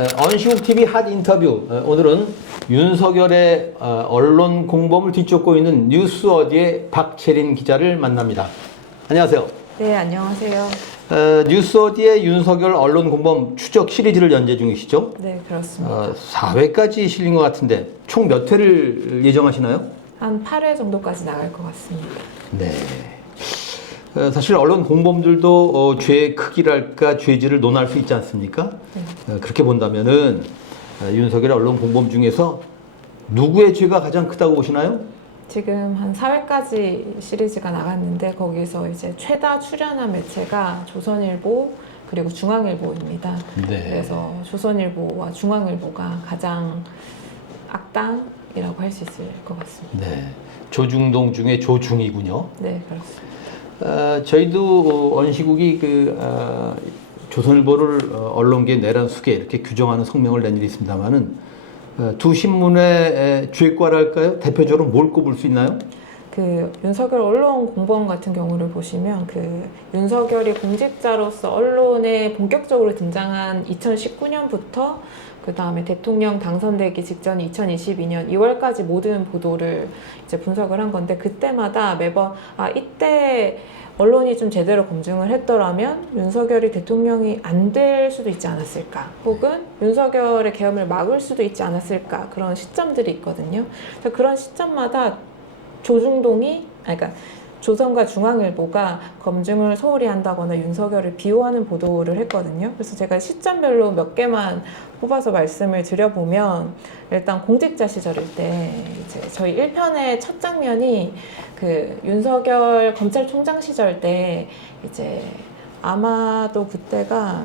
언시국 TV 핫 인터뷰. 오늘은 윤석열의 언론 공범을 뒤쫓고 있는 뉴스어디의 박채린 기자를 만납니다. 안녕하세요. 네, 안녕하세요. 뉴스어디의 윤석열 언론 공범 추적 시리즈를 연재 중이시죠? 네, 그렇습니다. 4회까지 실린 것 같은데 총 몇 회를 예정하시나요? 한 8회 정도까지 나갈 것 같습니다. 네. 사실 언론 공범들도 죄의 크기랄까 죄질을 논할 수 있지 않습니까? 네. 그렇게 본다면은 윤석열의 언론 공범 중에서 누구의 죄가 가장 크다고 보시나요? 지금 한 4회까지 시리즈가 나갔는데 거기서 이제 최다 출연한 매체가 조선일보 그리고 중앙일보입니다. 네. 그래서 조선일보와 중앙일보가 가장 악당이라고 할 수 있을 것 같습니다. 네. 조중동 중에 조중이군요. 네, 그렇습니다. 저희도 언시국이 조선일보를 언론계 내란 수계 이렇게 규정하는 성명을 낸 일이 있습니다만은 두 신문의 죄과랄까요? 대표적으로 뭘 꼽을 수 있나요? 윤석열 언론 공범 같은 경우를 보시면 윤석열이 공직자로서 언론에 본격적으로 등장한 2019년부터 그 다음에 대통령 당선되기 직전 2022년 2월까지 모든 보도를 이제 분석을 한 건데 그때마다 매번 이때 언론이 좀 제대로 검증을 했더라면 윤석열이 대통령이 안 될 수도 있지 않았을까 혹은 윤석열의 계엄을 막을 수도 있지 않았을까 그런 시점들이 있거든요. 그래서 그런 시점마다 그러니까 조선과 중앙일보가 검증을 소홀히 한다거나 윤석열을 비호하는 보도를 했거든요. 그래서 제가 시점별로 몇 개만 뽑아서 말씀을 드려보면 일단 공직자 시절일 때 이제 저희 1편의 첫 장면이 윤석열 검찰총장 시절 때 이제 아마도 그때가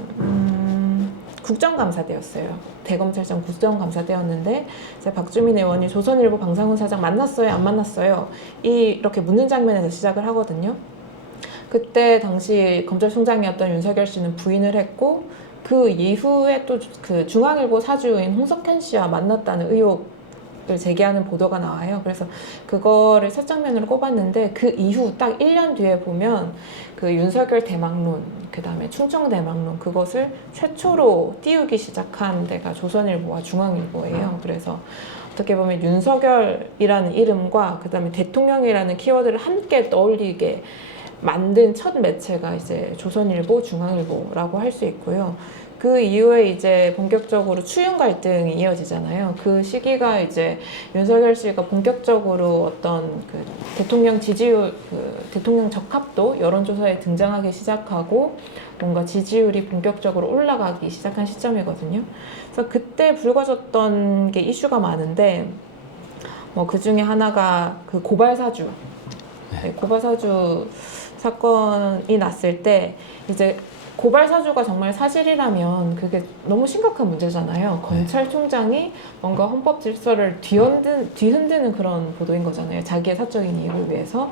국정감사대였어요. 대검찰청 국정감사대였는데 이제 박주민 의원이 조선일보 방상훈 사장 만났어요? 안 만났어요? 이렇게 묻는 장면에서 시작을 하거든요. 그때 당시 검찰총장이었던 윤석열 씨는 부인을 했고 그 이후에 또 중앙일보 사주인 홍석현 씨와 만났다는 의혹을 제기하는 보도가 나와요. 그래서 그거를 첫 장면으로 꼽았는데 그 이후 딱 1년 뒤에 보면 윤석열 대망론, 그 다음에 충청 대망론 그것을 최초로 띄우기 시작한 데가 조선일보와 중앙일보예요. 그래서 어떻게 보면 윤석열이라는 이름과 그 다음에 대통령이라는 키워드를 함께 떠올리게 만든 첫 매체가 이제 조선일보, 중앙일보라고 할 수 있고요. 그 이후에 이제 본격적으로 추윤 갈등이 이어지잖아요. 그 시기가 이제 윤석열 씨가 본격적으로 어떤 대통령 지지율, 대통령 적합도 여론조사에 등장하기 시작하고 뭔가 지지율이 본격적으로 올라가기 시작한 시점이거든요. 그래서 그때 불거졌던 게 이슈가 많은데 그 중에 하나가 고발사주. 네, 고발사주 사건이 났을 때 이제 고발사주가 정말 사실이라면 그게 너무 심각한 문제잖아요. 검찰총장이 뭔가 헌법 질서를 뒤흔드는 그런 보도인 거잖아요. 자기의 사적인 이익을 위해서.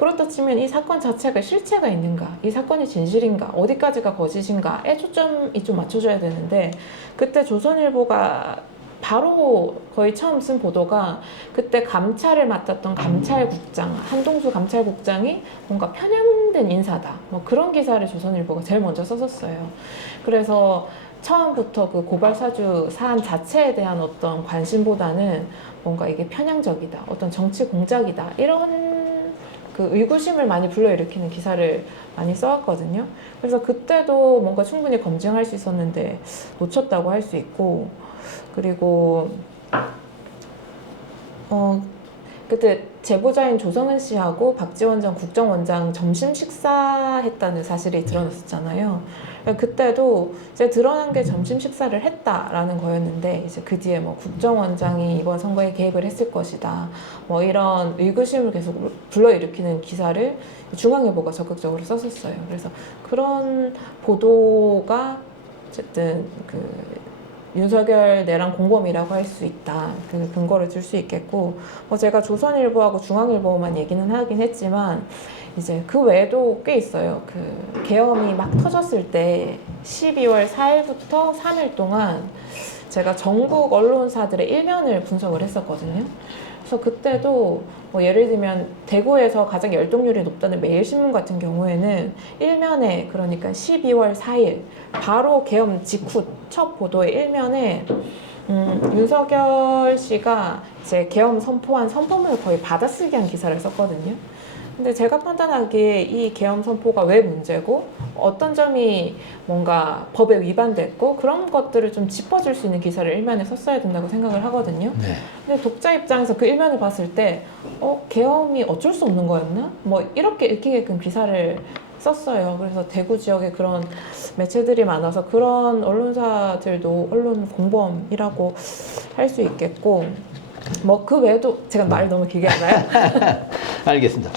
그렇다 치면 이 사건 자체가 실체가 있는가, 이 사건이 진실인가, 어디까지가 거짓인가에 초점이 좀 맞춰줘야 되는데 그때 조선일보가 바로 거의 처음 쓴 보도가 그때 감찰을 맡았던 감찰국장, 한동수 감찰국장이 뭔가 편향된 인사다. 그런 기사를 조선일보가 제일 먼저 썼었어요. 그래서 처음부터 고발사주 사안 자체에 대한 어떤 관심보다는 뭔가 이게 편향적이다, 어떤 정치 공작이다, 이런 의구심을 많이 불러일으키는 기사를 많이 써왔거든요. 그래서 그때도 뭔가 충분히 검증할 수 있었는데 놓쳤다고 할 수 있고 그리고 그때 제보자인 조성은 씨하고 박지원 전 국정원장 점심 식사했다는 사실이 드러났었잖아요. 그때도 이제 드러난 게 점심 식사를 했다라는 거였는데 이제 그 뒤에 국정원장이 이번 선거에 개입을 했을 것이다. 이런 의구심을 계속 불러일으키는 기사를 중앙일보가 적극적으로 썼었어요. 그래서 그런 보도가 어쨌든 윤석열 내란 공범이라고 할 수 있다. 그 근거를 줄 수 있겠고, 제가 조선일보하고 중앙일보만 얘기는 하긴 했지만, 이제 그 외에도 꽤 있어요. 계엄이 막 터졌을 때 12월 4일부터 3일 동안 제가 전국 언론사들의 일면을 분석을 했었거든요. 그래서 그때도 뭐 예를 들면 대구에서 가장 열동률이 높다는 매일신문 같은 경우에는 일면에, 그러니까 12월 4일 바로 계엄 직후 첫 보도의 일면에 윤석열 씨가 이제 계엄 선포한 선포문을 거의 받아쓰기 한 기사를 썼거든요. 근데 제가 판단하기에 이 계엄 선포가 왜 문제고 어떤 점이 뭔가 법에 위반됐고 그런 것들을 좀 짚어줄 수 있는 기사를 일면에 썼어야 된다고 생각을 하거든요. 네. 근데 독자 입장에서 그 일면을 봤을 때 계엄이 어쩔 수 없는 거였나? 뭐 이렇게 읽히게끔 기사를 썼어요. 그래서 대구 지역에 그런 매체들이 많아서 그런 언론사들도 언론 공범이라고 할 수 있겠고, 뭐 그 외에도 제가 말을 너무 길게 하나요? 알겠습니다.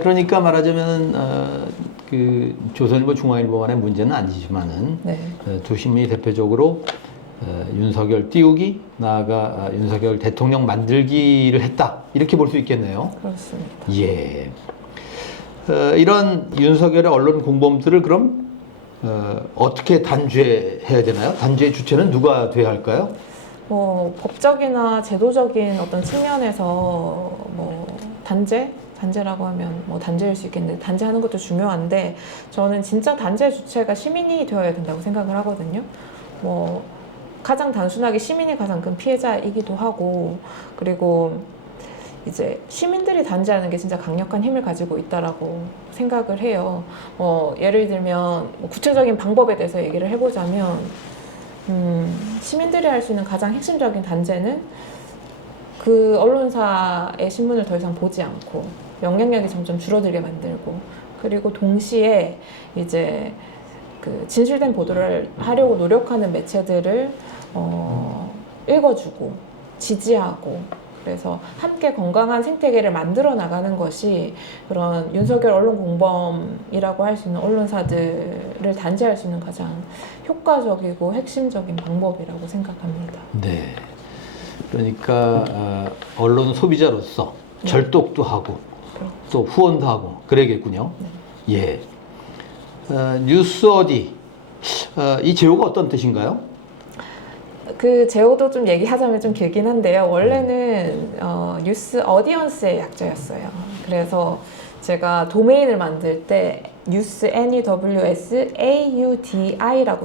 그러니까 말하자면 그 조선일보, 중앙일보 간의 문제는 아니지만은 네. 두 신문이 대표적으로 윤석열 띄우기, 나아가 윤석열 대통령 만들기를 했다, 이렇게 볼 수 있겠네요. 그렇습니다. 예. 이런 윤석열의 언론 공범들을 그럼 어떻게 단죄해야 되나요? 단죄 주체는 누가 돼야 할까요? 뭐 법적이나 제도적인 어떤 측면에서 뭐 단죄라고 하면 뭐 단죄일 수 있겠는데, 단죄하는 것도 중요한데 저는 진짜 단죄 주체가 시민이 되어야 된다고 생각을 하거든요. 뭐 가장 단순하게 시민이 가장 큰 피해자이기도 하고, 그리고 이제 시민들이 단죄하는 게 진짜 강력한 힘을 가지고 있다라고 생각을 해요. 예를 들면 뭐 구체적인 방법에 대해서 얘기를 해보자면, 시민들이 할 수 있는 가장 핵심적인 단죄는 그 언론사의 신문을 더 이상 보지 않고 영향력이 점점 줄어들게 만들고, 그리고 동시에 이제 그 진실된 보도를 하려고 노력하는 매체들을 읽어주고 지지하고, 그래서 함께 건강한 생태계를 만들어 나가는 것이 그런 윤석열 언론 공범이라고 할 수 있는 언론사들을 단죄할 수 있는 가장 효과적이고 핵심적인 방법이라고 생각합니다. 네. 그러니까 언론 소비자로서 절독도 하고 또 후원도 하고 그래야겠군요. 예. 뉴스 어디, 이 제호가 어떤 뜻인가요? 그 제호도 좀 얘기하자면 좀 길긴 한데요. 원래는 뉴스 어디언스의 약자였어요. 그래서 제가 도메인을 만들 때 뉴스 NEWSAUDI라고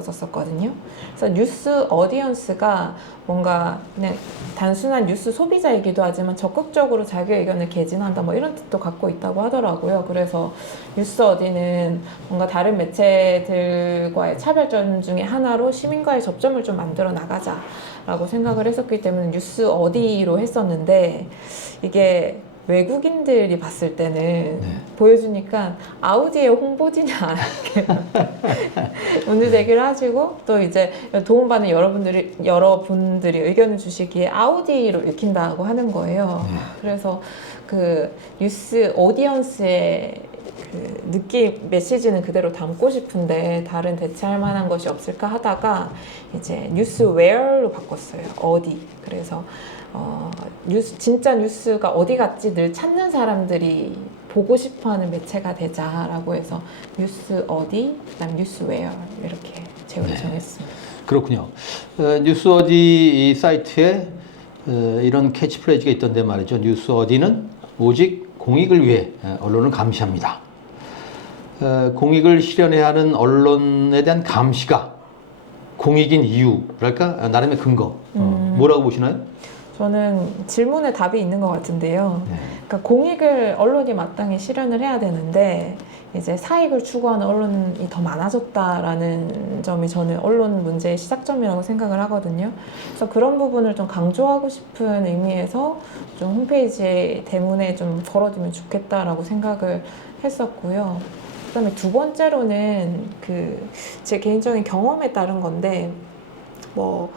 썼었거든요. 그래서 뉴스 어디언스가 뭔가 그냥 단순한 뉴스 소비자이기도 하지만 적극적으로 자기 의견을 개진한다, 뭐 이런 뜻도 갖고 있다고 하더라고요. 그래서 뉴스 어디는 뭔가 다른 매체들과의 차별점 중에 하나로 시민과의 접점을 좀 만들어 나가자라고 생각을 했었기 때문에 뉴스 어디로 했었는데, 이게 외국인들이 봤을 때는 보여주니까 아우디의 홍보지냐 이렇게 문제 제기를 하시고, 또 이제 도움받는 여러분들이 의견을 주시기에 아우디로 읽힌다고 하는 거예요. 그래서 그 뉴스 오디언스의 그 느낌, 메시지는 그대로 담고 싶은데 다른 대체할 만한 것이 없을까 하다가 이제 뉴스웨어로 바꿨어요. 어디. 그래서 진짜 뉴스가 어디 갔지 늘 찾는 사람들이 보고 싶어하는 매체가 되자라고 해서 뉴스 어디, 그다음 뉴스웨어 이렇게 제호를 정했습니다. 그렇군요. 뉴스 어디 이 사이트에 이런 캐치프레이즈가 있던데 말이죠. 뉴스 어디는 오직 공익을 위해 언론을 감시합니다. 공익을 실현해야 하는 언론에 대한 감시가 공익인 이유랄까, 나름의 근거, 뭐라고 보시나요? 저는 질문에 답이 있는 것 같은데요. 그러니까 공익을 언론이 마땅히 실현을 해야 되는데 이제 사익을 추구하는 언론이 더 많아졌다라는 점이 저는 언론 문제의 시작점이라고 생각을 하거든요. 그래서 그런 부분을 좀 강조하고 싶은 의미에서 좀 홈페이지에 대문에 좀 걸어두면 좋겠다라고 생각을 했었고요. 그다음에 두 번째로는 제 개인적인 경험에 따른 건데, 뭐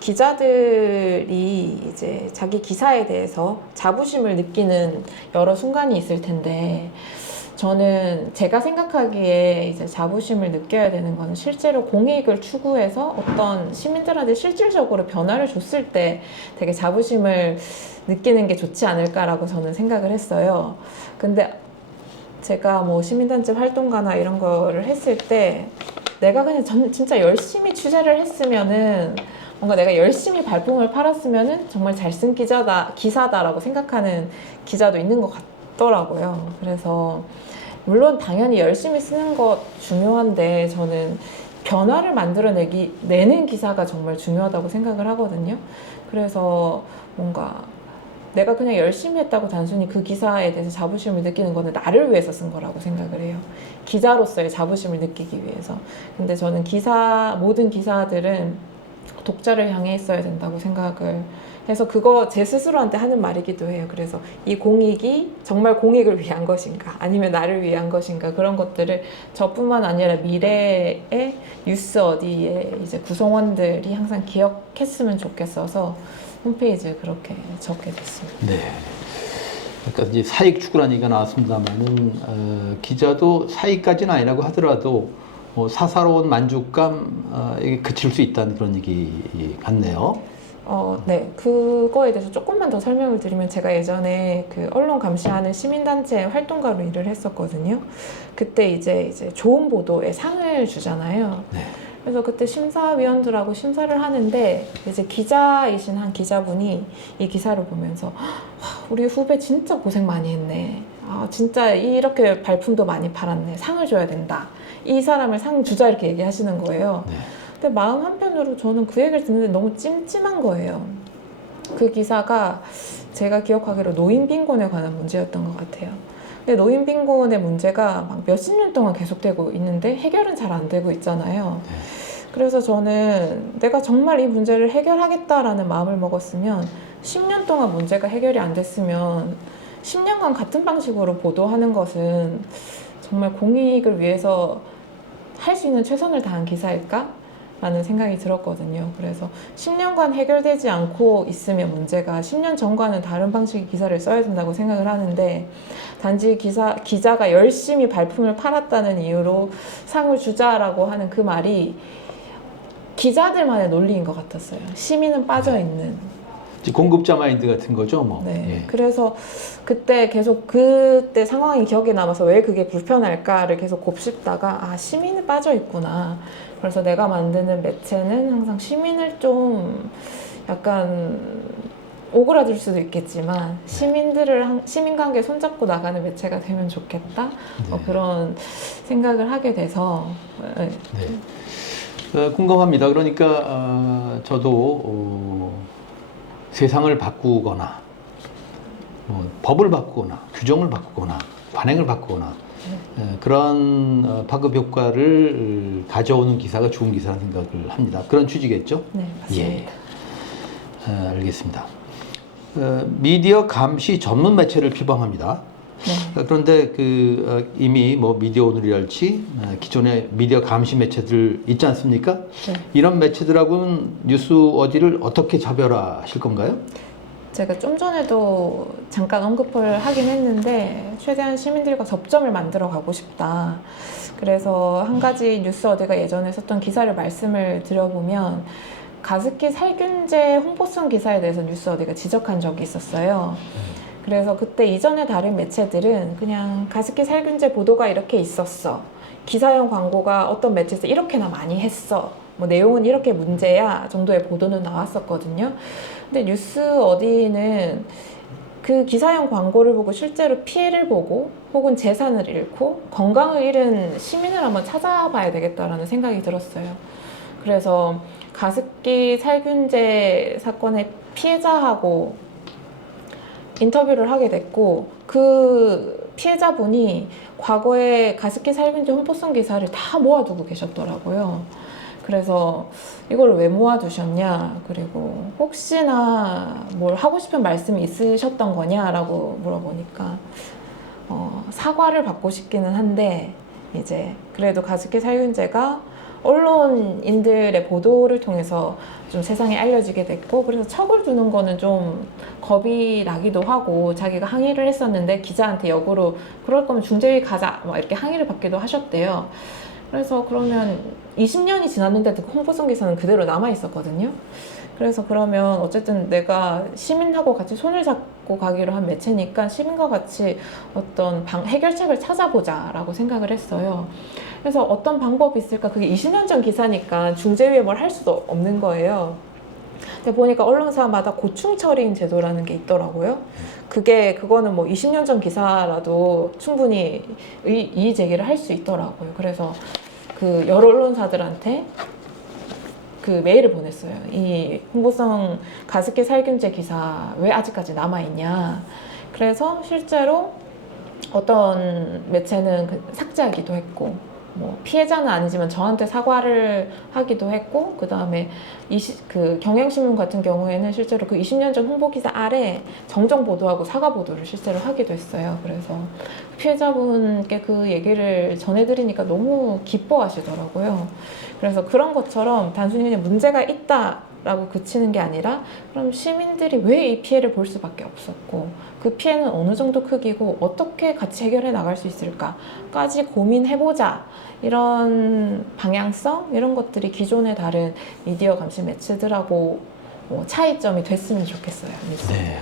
기자들이 이제 자기 기사에 대해서 자부심을 느끼는 여러 순간이 있을 텐데, 저는 제가 생각하기에 이제 자부심을 느껴야 되는 거는 실제로 공익을 추구해서 어떤 시민들한테 실질적으로 변화를 줬을 때 되게 자부심을 느끼는 게 좋지 않을까라고 저는 생각을 했어요. 근데 제가 뭐 시민단체 활동가나 이런 거를 했을 때 내가 그냥 진짜 열심히 취재를 했으면은 뭔가 내가 열심히 발품을 팔았으면은 정말 잘 쓴 기사다라고 생각하는 기자도 있는 것 같더라고요. 그래서 물론 당연히 열심히 쓰는 것 중요한데 저는 변화를 내는 기사가 정말 중요하다고 생각을 하거든요. 그래서 뭔가 내가 그냥 열심히 했다고 단순히 그 기사에 대해서 자부심을 느끼는 거는 나를 위해서 쓴 거라고 생각을 해요. 기자로서의 자부심을 느끼기 위해서. 근데 저는 모든 기사들은 독자를 향해 있어야 된다고 생각을 해서 그거 제 스스로한테 하는 말이기도 해요. 그래서 이 공익이 정말 공익을 위한 것인가 아니면 나를 위한 것인가 그런 것들을 저뿐만 아니라 미래의 뉴스 어디에 이제 구성원들이 항상 기억했으면 좋겠어서 홈페이지에 그렇게 적게 됐습니다. 네. 그러니까 이제 사익 추구라는 얘기가 나왔습니다만은 기자도 사익까지는 아니라고 하더라도 사사로운 만족감에 그칠 수 있다는 그런 얘기 같네요. 네. 그거에 대해서 조금만 더 설명을 드리면 제가 예전에 그 언론 감시하는 시민단체 활동가로 일을 했었거든요. 그때 이제 좋은 보도에 상을 주잖아요. 네. 그래서 그때 심사위원들하고 심사를 하는데 이제 기자이신 한 기자분이 이 기사를 보면서 우리 후배 진짜 고생 많이 했네. 진짜 이렇게 발품도 많이 팔았네. 상을 줘야 된다. 이 사람을 상 주자 이렇게 얘기하시는 거예요. 네. 근데 마음 한편으로 저는 그 얘기를 듣는데 너무 찜찜한 거예요. 그 기사가 제가 기억하기로 노인 빈곤에 관한 문제였던 것 같아요. 근데 노인 빈곤의 문제가 막 몇십 년 동안 계속되고 있는데 해결은 잘 안 되고 있잖아요. 네. 그래서 저는 내가 정말 이 문제를 해결하겠다라는 마음을 먹었으면 10년 동안 문제가 해결이 안 됐으면 10년간 같은 방식으로 보도하는 것은 정말 공익을 위해서 할 수 있는 최선을 다한 기사일까? 라는 생각이 들었거든요. 그래서 10년간 해결되지 않고 있으면 문제가 10년 전과는 다른 방식의 기사를 써야 된다고 생각을 하는데 단지 기자가 열심히 발품을 팔았다는 이유로 상을 주자라고 하는 그 말이 기자들만의 논리인 것 같았어요. 시민은 빠져있는. 공급자 마인드 같은 거죠, 뭐. 네. 예. 그래서 그때 상황이 기억에 남아서 왜 그게 불편할까를 계속 곱씹다가 시민이 빠져 있구나. 그래서 내가 만드는 매체는 항상 시민을 좀 약간 오그라들 수도 있겠지만 시민관계 손잡고 나가는 매체가 되면 좋겠다. 네. 그런 생각을 하게 돼서 네. 궁금합니다. 그러니까 저도 세상을 바꾸거나 법을 바꾸거나 규정을 바꾸거나 관행을 바꾸거나 그런 파급 효과를 가져오는 기사가 좋은 기사라는 생각을 합니다. 그런 취지겠죠? 네, 맞습니다. 예. 알겠습니다. 미디어 감시 전문 매체를 피방합니다. 네. 그런데 이미 미디어 오늘이랄지 기존의 미디어 감시 매체들 있지 않습니까? 네. 이런 매체들하고는 뉴스 어디를 어떻게 차별화하실 건가요? 제가 좀 전에도 잠깐 언급을 하긴 했는데 최대한 시민들과 접점을 만들어 가고 싶다. 그래서 한 가지 뉴스 어디가 예전에 썼던 기사를 말씀을 드려보면 가습기 살균제 홍보성 기사에 대해서 뉴스 어디가 지적한 적이 있었어요. 그래서 그때 이전에 다른 매체들은 그냥 가습기 살균제 보도가 이렇게 있었어. 기사용 광고가 어떤 매체에서 이렇게나 많이 했어. 내용은 이렇게 문제야 정도의 보도는 나왔었거든요. 근데 뉴스 어디는 그 기사용 광고를 보고 실제로 피해를 보고 혹은 재산을 잃고 건강을 잃은 시민을 한번 찾아봐야 되겠다라는 생각이 들었어요. 그래서 가습기 살균제 사건의 피해자하고 인터뷰를 하게 됐고 그 피해자분이 과거에 가습기 살균제 홍보성 기사를 다 모아두고 계셨더라고요. 그래서 이걸 왜 모아두셨냐, 그리고 혹시나 뭘 하고 싶은 말씀이 있으셨던 거냐라고 물어보니까 사과를 받고 싶기는 한데 이제 그래도 가습기 살균제가 언론인들의 보도를 통해서 좀 세상에 알려지게 됐고 그래서 척을 두는 거는 좀 겁이 나기도 하고 자기가 항의를 했었는데 기자한테 역으로 그럴 거면 중재위 가자 이렇게 항의를 받기도 하셨대요. 그래서 그러면 20년이 지났는데도 홍보성 기사는 그대로 남아 있었거든요. 그래서 그러면 어쨌든 내가 시민하고 같이 손을 잡고 가기로 한 매체니까 시민과 같이 어떤 해결책을 찾아보자라고 생각을 했어요. 그래서 어떤 방법이 있을까? 그게 20년 전 기사니까 중재위에 뭘 할 수도 없는 거예요. 근데 보니까 언론사마다 고충 처리인 제도라는 게 있더라고요. 그거는 뭐 20년 전 기사라도 충분히 이의 제기를 할 수 있더라고요. 그래서 그 여러 언론사들한테 그 메일을 보냈어요. 이 홍보성 가습기 살균제 기사 왜 아직까지 남아있냐. 그래서 실제로 어떤 매체는 삭제하기도 했고, 뭐 피해자는 아니지만 저한테 사과를 하기도 했고, 그 다음에 그 경향신문 같은 경우에는 실제로 그 20년 전 홍보 기사 아래 정정 보도하고 사과 보도를 실제로 하기도 했어요. 그래서 피해자분께 그 얘기를 전해드리니까 너무 기뻐하시더라고요. 그래서 그런 것처럼 단순히 그냥 문제가 있다라고 그치는 게 아니라 그럼 시민들이 왜 이 피해를 볼 수밖에 없었고 그 피해는 어느 정도 크기고 어떻게 같이 해결해 나갈 수 있을까까지 고민해보자. 이런 방향성 이런 것들이 기존의 다른 미디어 감시 매체들하고 뭐 차이점이 됐으면 좋겠어요. 네.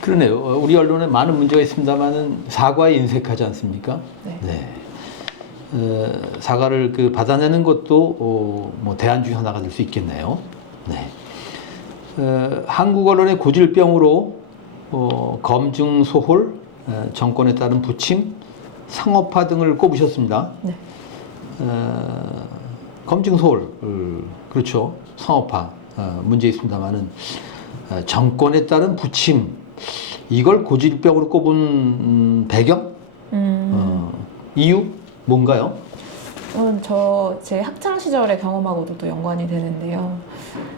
그러네요. 우리 언론에 많은 문제가 있습니다만은 사과에 인색하지 않습니까? 네. 사과를 받아내는 것도 뭐 대안 중 하나가 될 수 있겠네요. 네. 한국 언론의 고질병으로 검증 소홀, 정권에 따른 부침, 상업화 등을 꼽으셨습니다. 네. 검증 소홀, 그렇죠. 상업화 문제 있습니다만은 정권에 따른 부침, 이걸 고질병으로 꼽은 배경, 이유 뭔가요? 제 학창 시절의 경험하고도 또 연관이 되는데요.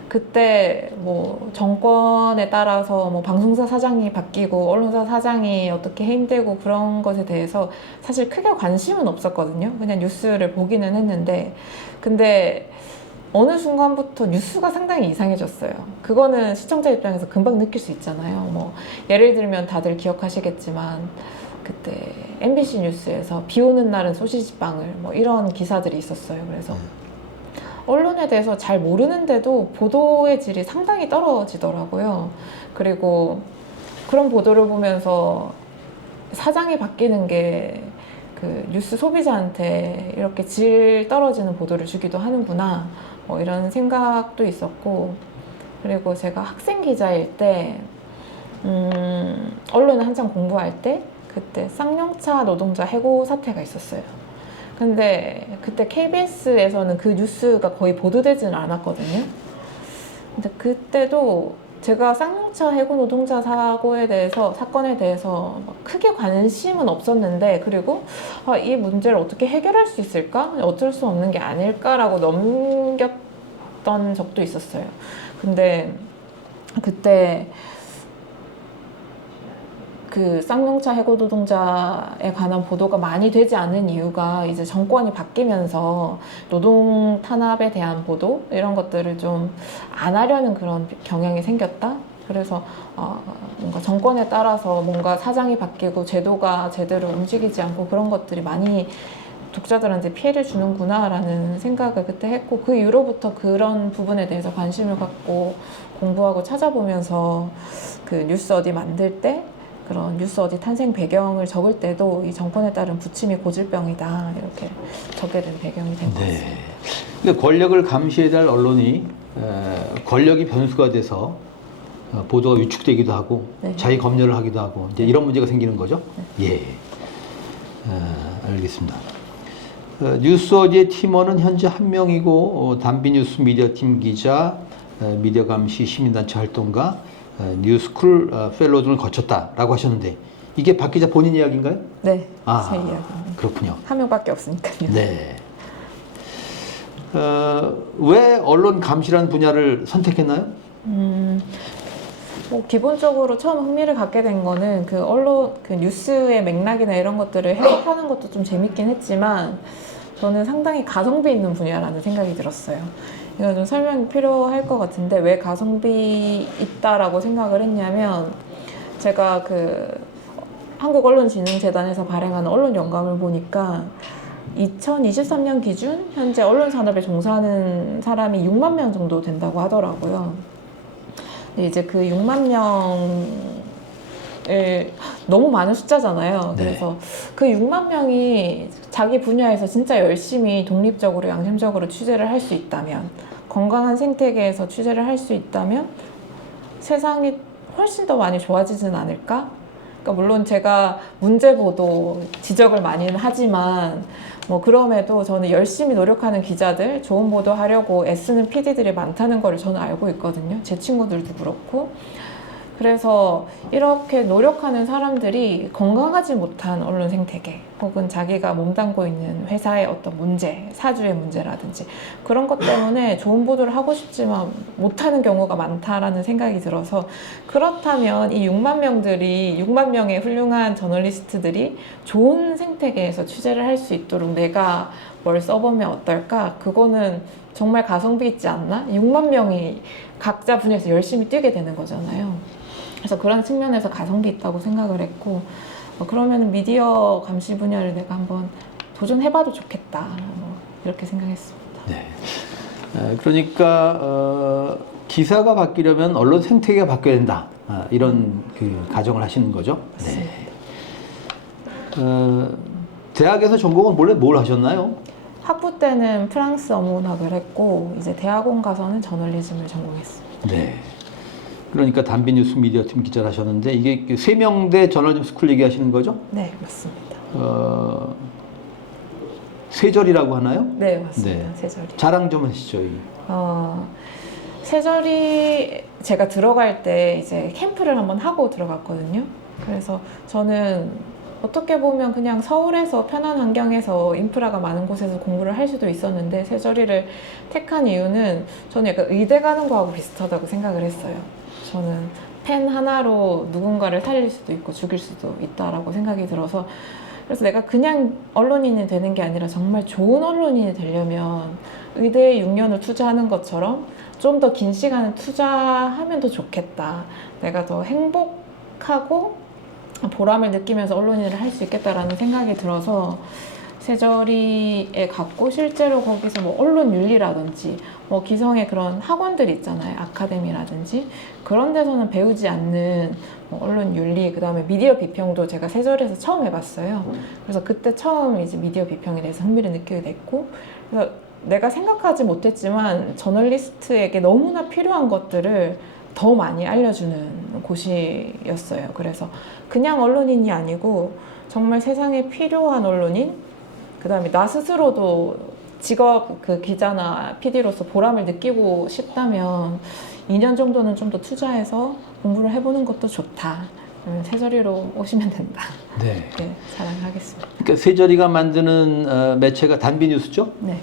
그때 뭐 정권에 따라서 뭐 방송사 사장이 바뀌고 언론사 사장이 어떻게 해임되고 그런 것에 대해서 사실 크게 관심은 없었거든요. 그냥 뉴스를 보기는 했는데, 근데 어느 순간부터 뉴스가 상당히 이상해졌어요. 그거는 시청자 입장에서 금방 느낄 수 있잖아요. 뭐 예를 들면 다들 기억하시겠지만 그때 MBC 뉴스에서 비 오는 날은 소시지빵을 뭐 이런 기사들이 있었어요. 그래서 언론에 대해서 잘 모르는데도 보도의 질이 상당히 떨어지더라고요. 그리고 그런 보도를 보면서 사장이 바뀌는 게 그 뉴스 소비자한테 이렇게 질 떨어지는 보도를 주기도 하는구나, 뭐 이런 생각도 있었고, 그리고 제가 학생 기자일 때 언론을 한창 공부할 때 그때 쌍용차 노동자 해고 사태가 있었어요. 근데 그때 KBS에서는 그 뉴스가 거의 보도되지는 않았거든요. 근데 그때도 제가 쌍용차 해고 노동자 사건에 대해서 막 크게 관심은 없었는데, 그리고 이 문제를 어떻게 해결할 수 있을까? 어쩔 수 없는 게 아닐까라고 넘겼던 적도 있었어요. 근데 그때 그 쌍용차 해고 노동자에 관한 보도가 많이 되지 않은 이유가 이제 정권이 바뀌면서 노동 탄압에 대한 보도 이런 것들을 좀 안 하려는 그런 경향이 생겼다. 그래서 뭔가 정권에 따라서 뭔가 사장이 바뀌고 제도가 제대로 움직이지 않고 그런 것들이 많이 독자들한테 피해를 주는구나라는 생각을 그때 했고, 그 이후로부터 그런 부분에 대해서 관심을 갖고 공부하고 찾아보면서 그 뉴스 어디 만들 때 그런 뉴스 어디 탄생 배경을 적을 때도 이 정권에 따른 부침이 고질병이다 이렇게 적게 된 배경이 된 것 같습니다. 그러니까 권력을 감시해야 될 언론이 권력이 변수가 돼서 보도가 위축되기도 하고 자기 검열을 하기도 하고 이제 이런 문제가 생기는 거죠. 예, 알겠습니다. 뉴스어지의 팀원은 현재 한 명이고 단비뉴스 미디어팀 기자, 미디어 감시 시민단체 활동가, 뉴스쿨 펠로우 등을 거쳤다라고 하셨는데 이게 박 기자 본인 이야기인가요? 네, 제 이야기입니다. 그렇군요. 한 명밖에 없으니까요. 네. 왜 언론 감시라는 분야를 선택했나요? 뭐 기본적으로 처음 흥미를 갖게 된 거는 그 언론, 그 뉴스의 맥락이나 이런 것들을 해석하는 것도 좀 재밌긴 했지만 저는 상당히 가성비 있는 분야라는 생각이 들었어요. 이거 좀 설명이 필요할 것 같은데 왜 가성비 있다라고 생각을 했냐면, 제가 그 한국언론진흥재단에서 발행하는 언론 연감을 보니까 2023년 기준 현재 언론 산업에 종사하는 사람이 6만 명 정도 된다고 하더라고요. 근데 이제 그 6만 명을 너무 많은 숫자잖아요. 그래서 그 6만 명이 자기 분야에서 진짜 열심히 독립적으로 양심적으로 취재를 할 수 있다면, 건강한 생태계에서 취재를 할 수 있다면 세상이 훨씬 더 많이 좋아지진 않을까? 그러니까 물론 제가 문제보도 지적을 많이는 하지만 뭐 그럼에도 저는 열심히 노력하는 기자들, 좋은 보도 하려고 애쓰는 PD들이 많다는 걸 저는 알고 있거든요. 제 친구들도 그렇고. 그래서 이렇게 노력하는 사람들이 건강하지 못한 언론 생태계 혹은 자기가 몸담고 있는 회사의 어떤 문제, 사주의 문제라든지 그런 것 때문에 좋은 보도를 하고 싶지만 못하는 경우가 많다라는 생각이 들어서 그렇다면 이 6만 명의 훌륭한 저널리스트들이 좋은 생태계에서 취재를 할 수 있도록 내가 뭘 써보면 어떨까? 그거는 정말 가성비 있지 않나? 6만 명이 각자 분야에서 열심히 뛰게 되는 거잖아요. 그래서 그런 측면에서 가성비 있다고 생각을 했고 그러면 미디어 감시 분야를 내가 한번 도전해봐도 좋겠다 이렇게 생각했습니다. 네. 그러니까 기사가 바뀌려면 언론 생태계가 바뀌어야 된다. 이런 그 가정을 하시는 거죠. 맞습니다. 네. 대학에서 전공은 원래 뭘 하셨나요? 학부 때는 프랑스 어문학을 했고 이제 대학원 가서는 저널리즘을 전공했습니다. 네. 그러니까 단비뉴스 미디어팀 기자를 하셨는데 이게 세명대 저널리즘 스쿨 얘기하시는 거죠? 네, 맞습니다. 세절이라고 하나요? 네, 맞습니다. 네. 세절이. 자랑 좀 하시죠. 세절이 제가 들어갈 때 이제 캠프를 한번 하고 들어갔거든요. 그래서 저는 어떻게 보면 그냥 서울에서 편한 환경에서 인프라가 많은 곳에서 공부를 할 수도 있었는데 세절이를 택한 이유는 저는 약간 의대 가는 거하고 비슷하다고 생각을 했어요. 저는 펜 하나로 누군가를 살릴 수도 있고 죽일 수도 있다라고 생각이 들어서 그래서 내가 그냥 언론인이 되는 게 아니라 정말 좋은 언론인이 되려면 의대에 6년을 투자하는 것처럼 좀 더 긴 시간을 투자하면 더 좋겠다. 내가 더 행복하고 보람을 느끼면서 언론인을 할 수 있겠다라는 생각이 들어서 세저리에 갔고 실제로 거기서 뭐 언론윤리라든지 뭐 기성의 그런 학원들 있잖아요. 아카데미라든지 그런 데서는 배우지 않는 뭐 언론윤리 그다음에 미디어 비평도 제가 세저리에서 처음 해봤어요. 그래서 그때 처음 이제 미디어 비평에 대해서 흥미를 느끼게 됐고 그래서 내가 생각하지 못했지만 저널리스트에게 너무나 필요한 것들을 더 많이 알려주는 곳이었어요. 그래서 그냥 언론인이 아니고 정말 세상에 필요한 언론인 그 다음에 나 스스로도 직업 그 기자나 PD로서 보람을 느끼고 싶다면 2년 정도는 좀 더 투자해서 공부를 해보는 것도 좋다. 그러면 세저리로 오시면 된다. 네. 네, 자랑하겠습니다. 그러니까 세저리가 만드는 매체가 단비뉴스죠? 네.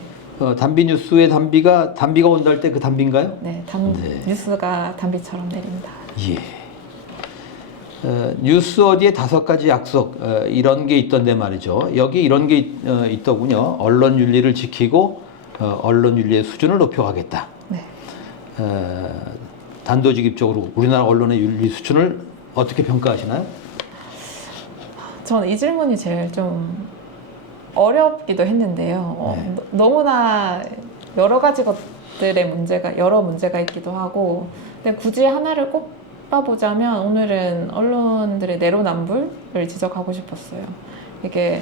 단비뉴스의 단비가 온다 할 때 그 단비인가요? 네, 네. 뉴스가 단비처럼 내린다. 예. 뉴스 어디에 5가지 약속 이런 게 있던데 말이죠. 여기 이런 게 있더군요. 언론 윤리를 지키고 언론 윤리의 수준을 높여가겠다. 네. 단도직입적으로 우리나라 언론의 윤리 수준을 어떻게 평가하시나요? 저는 이 질문이 제일 좀 어렵기도 했는데요. 네. 너무나 여러 가지 것들의 여러 문제가 있기도 하고, 근데 굳이 하나를 꼽아보자면 오늘은 언론들의 내로남불을 지적하고 싶었어요. 이게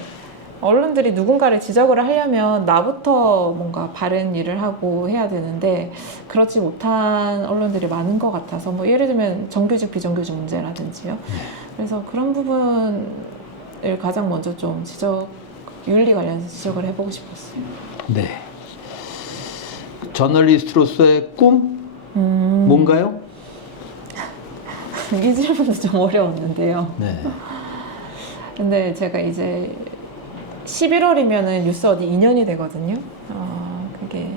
언론들이 누군가를 지적을 하려면 나부터 뭔가 바른 일을 하고 해야 되는데 그렇지 못한 언론들이 많은 것 같아서 뭐 예를 들면 정규직 비정규직 문제라든지요. 그래서 그런 부분을 가장 먼저 좀 윤리 관련해서 지적을 해보고 싶었어요. 네. 저널리스트로서의 꿈 뭔가요? 이 질문도 좀 어려웠는데요. 네. 근데 제가 이제 11월이면은 뉴스 어디 2년이 되거든요. 그게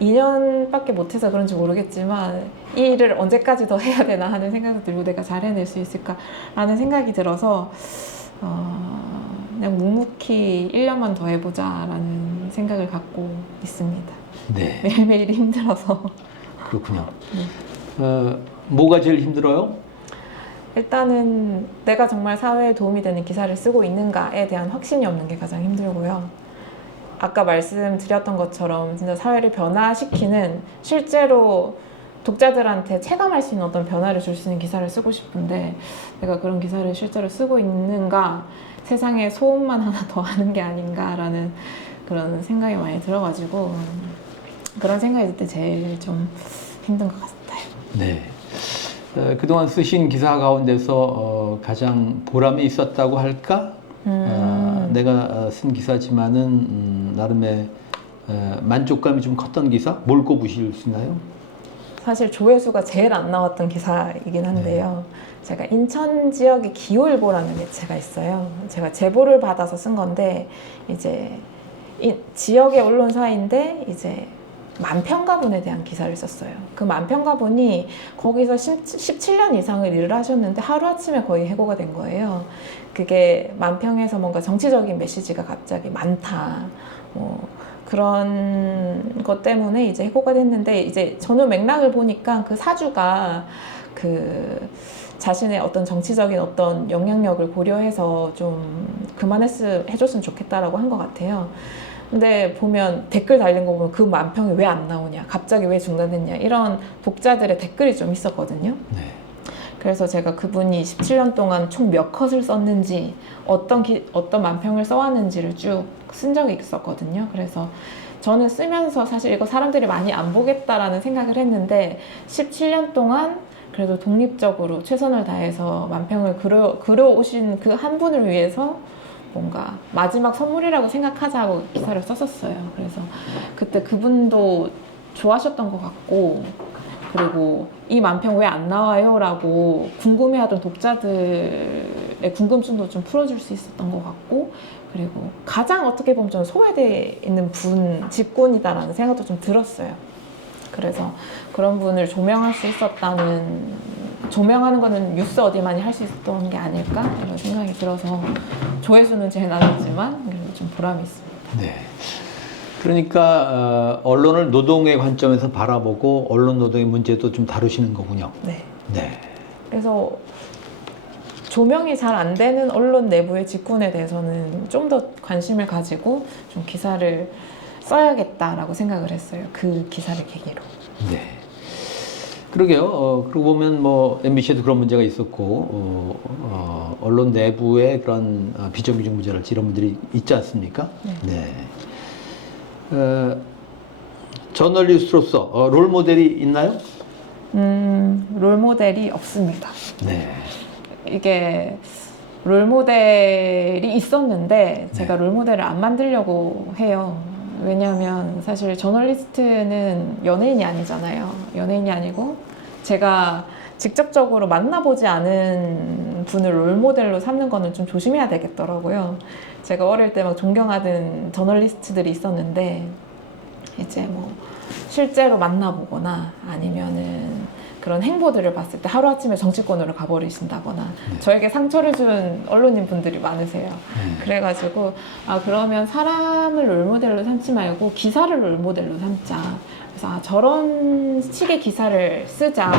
2년밖에 못해서 그런지 모르겠지만 이 일을 언제까지 더 해야 되나 하는 생각도 들고 내가 잘 해낼 수 있을까라는 생각이 들어서 그냥 묵묵히 1년만 더 해보자라는 생각을 갖고 있습니다. 네. 매일매일이 힘들어서. 그렇군요. 뭐가 제일 힘들어요? 일단은 내가 정말 사회에 도움이 되는 기사를 쓰고 있는가에 대한 확신이 없는 게 가장 힘들고요. 아까 말씀드렸던 것처럼 진짜 사회를 변화시키는 실제로 독자들한테 체감할 수 있는 어떤 변화를 줄 수 있는 기사를 쓰고 싶은데 내가 그런 기사를 실제로 쓰고 있는가 세상에 소음만 하나 더 하는 게 아닌가라는 그런 생각이 많이 들어가지고 그런 생각이 들 때 제일 좀 힘든 것 같아요. 네. 그동안 쓰신 기사 가운데서 가장 보람이 있었다고 할까? 내가 쓴 기사지만은 나름의 만족감이 좀 컸던 기사? 뭘 꼽으실 수 있나요? 사실 조회수가 제일 안 나왔던 기사이긴 한데요. 제가 인천 지역의 기호일보라는 매체가 있어요. 제가 제보를 받아서 쓴 건데 이제 지역의 언론사인데 이제 만평가분에 대한 기사를 썼어요. 그 만평가분이 거기서 17년 이상을 일을 하셨는데 하루아침에 거의 해고가 된 거예요. 그게 만평에서 뭔가 정치적인 메시지가 갑자기 많다. 그런 것 때문에 이제 해고가 됐는데 이제 저는 맥락을 보니까 그 사주가 그 자신의 어떤 정치적인 어떤 영향력을 고려해서 좀 해줬으면 좋겠다라고 한 것 같아요. 근데 보면 댓글 달린 거 보면 그 만평이 왜 안 나오냐, 갑자기 왜 중단됐냐 이런 독자들의 댓글이 좀 있었거든요. 네. 그래서 제가 그분이 17년 동안 총 몇 컷을 썼는지 어떤 만평을 써왔는지를 쭉 쓴 적이 있었거든요. 그래서 저는 쓰면서 사실 이거 사람들이 많이 안 보겠다라는 생각을 했는데 17년 동안 그래도 독립적으로 최선을 다해서 만평을 그려오신 그 한 분을 위해서 뭔가 마지막 선물이라고 생각하자고 기사를 썼었어요. 그래서 그때 그분도 좋아하셨던 것 같고, 그리고 이 만평 왜 안 나와요? 라고 궁금해하던 독자들의 궁금증도 좀 풀어줄 수 있었던 것 같고, 그리고 가장 어떻게 보면 좀 소외되어 있는 직군이다라는 생각도 좀 들었어요. 그래서 그런 분을 조명할 수 조명하는 거는 뉴스 어디만이 할 수 있었던 게 아닐까 이런 생각이 들어서 조회수는 제일 낮았지만 그래도 좀 보람이 있습니다. 네. 그러니까 언론을 노동의 관점에서 바라보고 언론 노동의 문제도 좀 다루시는 거군요. 네. 네. 그래서 조명이 잘 안 되는 언론 내부의 직군에 대해서는 좀 더 관심을 가지고 좀 기사를 써야겠다라고 생각을 했어요. 그 기사를 계기로. 네. 그러게요. 그러고 보면 뭐 MBC에도 그런 문제가 있었고 언론 내부의 그런 비정규직 문제랄지 이런 분들이 있지 않습니까? 네. 네. 저널리스트로서 롤 모델이 있나요? 롤 모델이 없습니다. 네. 이게 롤 모델이 있었는데 제가 롤 모델을 안 만들려고 해요. 왜냐하면 사실 저널리스트는 연예인이 아니잖아요. 연예인이 아니고 제가 직접적으로 만나보지 않은 분을 롤 모델로 삼는 거는 좀 조심해야 되겠더라고요. 제가 어릴 때 막 존경하던 저널리스트들이 있었는데 이제 뭐 실제로 만나보거나 아니면은 그런 행보들을 봤을 때 하루아침에 정치권으로 가버리신다거나 저에게 상처를 준 언론인 분들이 많으세요. 그래가지고 그러면 사람을 롤모델로 삼지 말고 기사를 롤모델로 삼자. 그래서 저런 식의 기사를 쓰자.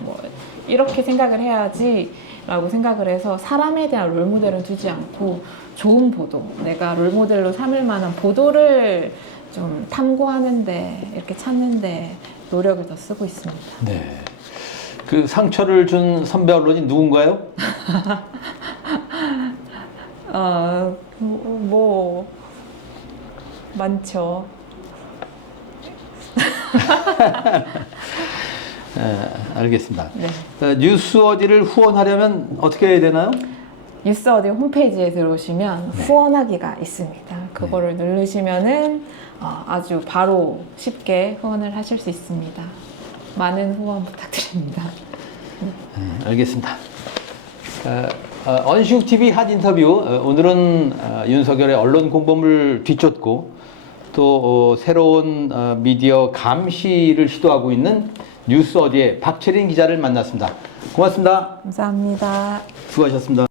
뭐 이렇게 생각을 해야지 라고 생각을 해서 사람에 대한 롤모델은 두지 않고 좋은 보도, 내가 롤모델로 삼을 만한 보도를 좀 탐구하는데 이렇게 찾는데 노력을 더 쓰고 있습니다. 네. 그 상처를 준 선배 언론이 누군가요? 뭐 많죠. 알겠습니다. 네. 뉴스어디를 후원하려면 어떻게 해야 되나요? 뉴스어디 홈페이지에 들어오시면 후원하기가 있습니다. 그거를 누르시면은 아주 바로 쉽게 후원을 하실 수 있습니다. 많은 후원 부탁드립니다. 알겠습니다. 언슈 TV 핫 인터뷰 오늘은 윤석열의 언론 공범을 뒤쫓고 또 새로운 미디어 감시를 시도하고 있는 뉴스어디의 박채린 기자를 만났습니다. 고맙습니다. 감사합니다. 수고하셨습니다.